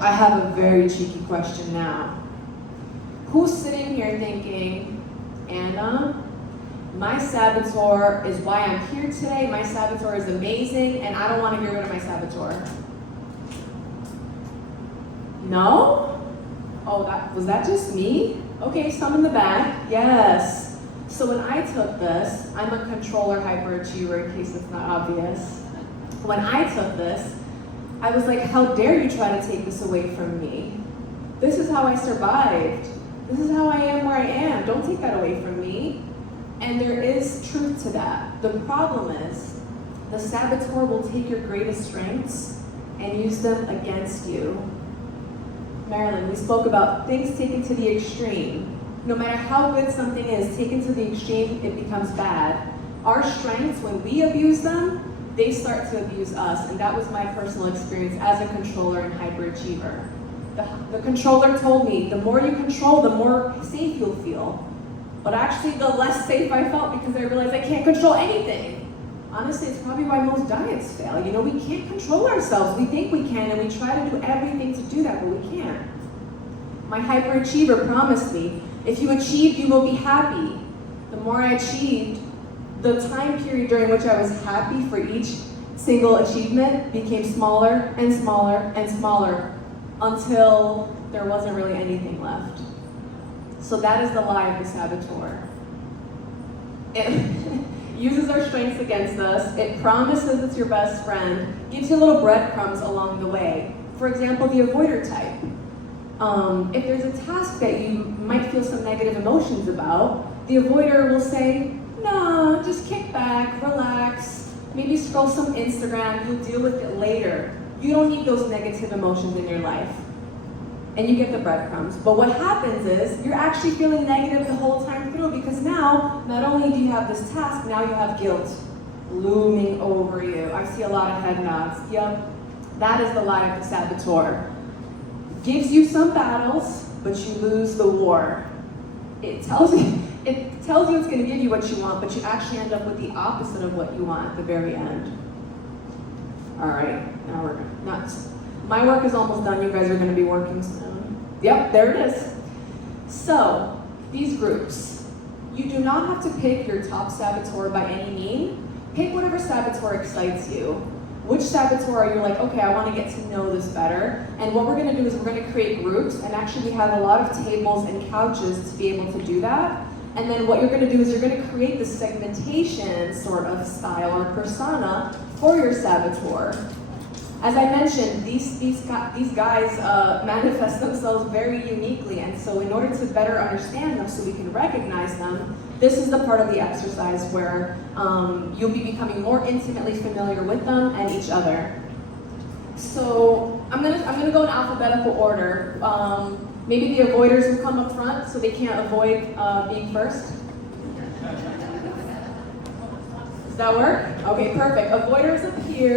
I have a very cheeky question now. Who's sitting here thinking, Anna, my saboteur is why I'm here today, my saboteur is amazing, and I don't want to get rid of my saboteur? No? Oh, was that just me? Okay, some in the back, yes. So when I took this, I'm a controller hyperachiever in case it's not obvious. When I took this, I was like, how dare you try to take this away from me? This is how I survived. This is how I am where I am. Don't take that away from me. And there is truth to that. The problem is, the saboteur will take your greatest strengths and use them against you. Marilyn, we spoke about things taken to the extreme. No matter how good something is, taken to the extreme, it becomes bad. Our strengths, when we abuse them, they start to abuse us, and that was my personal experience as a controller and hyperachiever. The controller told me, the more you control, the more safe you'll feel. But actually, the less safe I felt because I realized I can't control anything. Honestly, it's probably why most diets fail. You know, we can't control ourselves. We think we can, and we try to do everything to do that, but we can't. My hyperachiever promised me, if you achieve, you will be happy. The more I achieved, the time period during which I was happy for each single achievement became smaller and smaller and smaller until there wasn't really anything left. So that is the lie of the saboteur. It uses our strengths against us. It promises it's your best friend, gives you little breadcrumbs along the way. For example, the avoider type. If there's a task that you might feel some negative emotions about, the avoider will say, no, just kick back, relax, maybe scroll some Instagram, you'll deal with it later. You don't need those negative emotions in your life. And you get the breadcrumbs. But what happens is, you're actually feeling negative the whole time through because now, not only do you have this task, now you have guilt looming over you. I see a lot of head nods. Yep, that is the lie of the saboteur. Gives you some battles, but you lose the war. It tells you it's going to give you what you want, but you actually end up with the opposite of what you want at the very end. All right, now we're nuts. My work is almost done. You guys are going to be working soon. Yep, there it is. So, these groups. You do not have to pick your top saboteur by any means. Pick whatever saboteur excites you. Which saboteur are you like, okay, I want to get to know this better. And what we're going to do is we're going to create groups, and actually we have a lot of tables and couches to be able to do that. And then what you're going to do is you're going to create the segmentation sort of style or persona for your saboteur. As I mentioned, these guys manifest themselves very uniquely, and so in order to better understand them so we can recognize them, this is the part of the exercise where you'll be becoming more intimately familiar with them and each other. So I'm gonna go in alphabetical order. Maybe the avoiders will come up front so they can't avoid being first. Does that work? Okay, perfect. Avoiders up here.